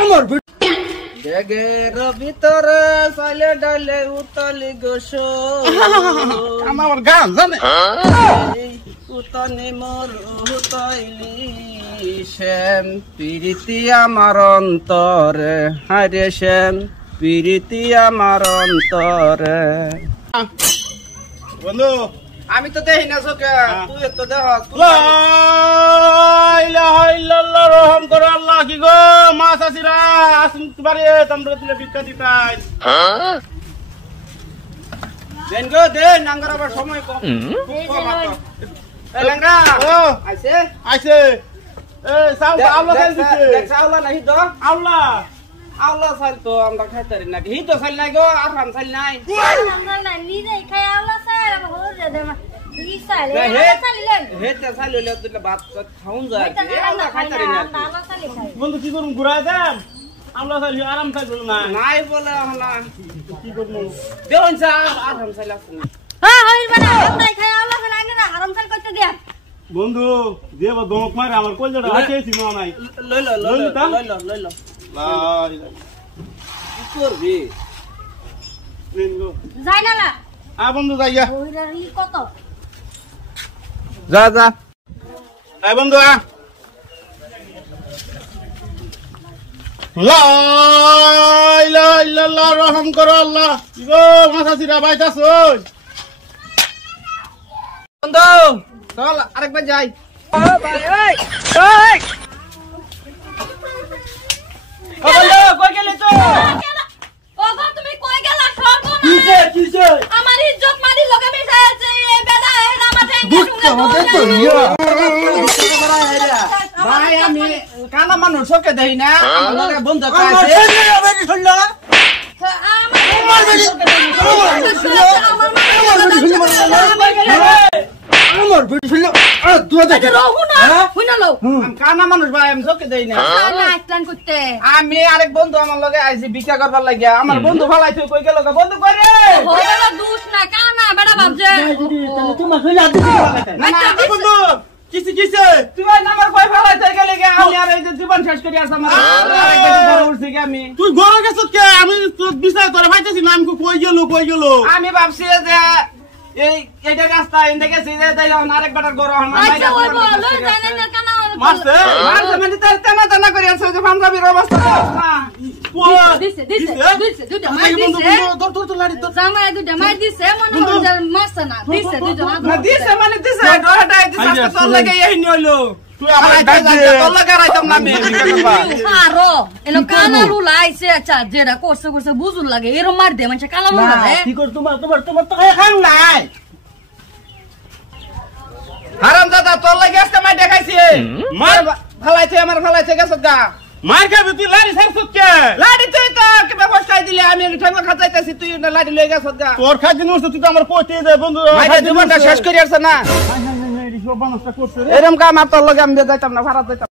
আমার ডেগের ভিতরে চাইলে ডালে উতলি গোস আমার গান জানে উতনি মোর উতইলি শ্যাম প্রীতি আমার অন্তরে হারে শ্যাম প্রীতি আমার অন্তরে। বন্ধু আমি তো দেখি না চোখে, তুই তো দেখ। রহম করো আল্লাহ। কি গো মাছ আসিরা আসুন বাড়ি তোমরা তুলে ভিক্ষা দিতাই দেন গো দেন, নাঙ্গার আবার সময় কম। লেঙ্গা আইছে আইছে আল্লাহ চাইল দিছে। আওলা নাহি তো আল্লাহ আওলা চাইল তো আমরা খাইতে পারি না। হি তো চাইল নাই গো, আরাম চাইল নাই। হেতে চাইল হইলে তুই ভাত খাউন যায়, আমরা খাইতে পারি না। বন্ধু কি করুম ঘুরাই দেন আল্লাহ চাইল আরাম চাইল না নাই বলে হলা কি করবো দেউন চা আরাম চাইল আছে না। বন্ধু দেব দমক মারে আমার কলজাটা হাঁটিয়েছি মা নাই লইল লইল কি করবি বন্ধু যাইয়া যা যা বন্ধু রহম করো আল্লাহ। মাথা চিরা বাইতাছ বন্ধু চল আরেকবার যাই। বন্ধু কই গেলি তো? তুমি কই গেলা? আমার ইজ্জত মারি লগে মিশাইছে এই বেদা এনা মাঠে ভাই আমি কানা মানুষ চোখে দেই না, আমার বন্ধু কাছে কানা মানুষ ভাই আমি চোখে দেই না। আমি আরেক বন্ধু আমার লগে আইছি ভিক্ষা করবার লাগিয়া, আমার বন্ধু ফালাইছে কই গেল বন্ধু করে দুষ না কানা বেড়া ভাবছে বন্ধু কিসে কিসে তুই আমার কই ফালাইতে গেলে আমি আর এই যে জীবন শেষ করি আসলাম। উঠছি আমি তুই ঘরে গেছ কে? আমি বিচার করে ভাইতেছি না। আমি কই গেল আমি ভাবছি যে এইটা রাস্তা এনে গেছি যে তাই আরেক বেটার গরু মারছে মানে তার টানা টানা করে আছে যে পাঞ্জাবির অবস্থা দিছে মানে দিছে ডরাটাই দিছে তোর লাগে এই নিলো তুই আমার তোর লাগে রাইতাম না আমি আরো এনো কানা রুল আইছে। আচ্ছা যেটা করছে করছে বুঝুল লাগে এরো মার দে মানে কানা রুল না কি কর তোমার তো খান নাই হারাম দাদা তোর লাগে আজকে মাই দেখাইছি মার ফালাইছে আমার ফালাইছে গেছত গা মার খাবি তুই লাড়ি ছাড়ছ কে? লাড়ি তুই তো কেবে বসাই দিলি আমি ঠেঙ্গা খাইতেছি তুই না লাড়ি লই গেছত গা তোর খাইতে নষ্ট তুই তো আমার পয়তে দে বন্ধু মাইটা জীবনটা শেষ করি আসছ না করছে এরকম কাম আর তোর লাগে আমি যাইতাম না ভাড়া যাইতাম।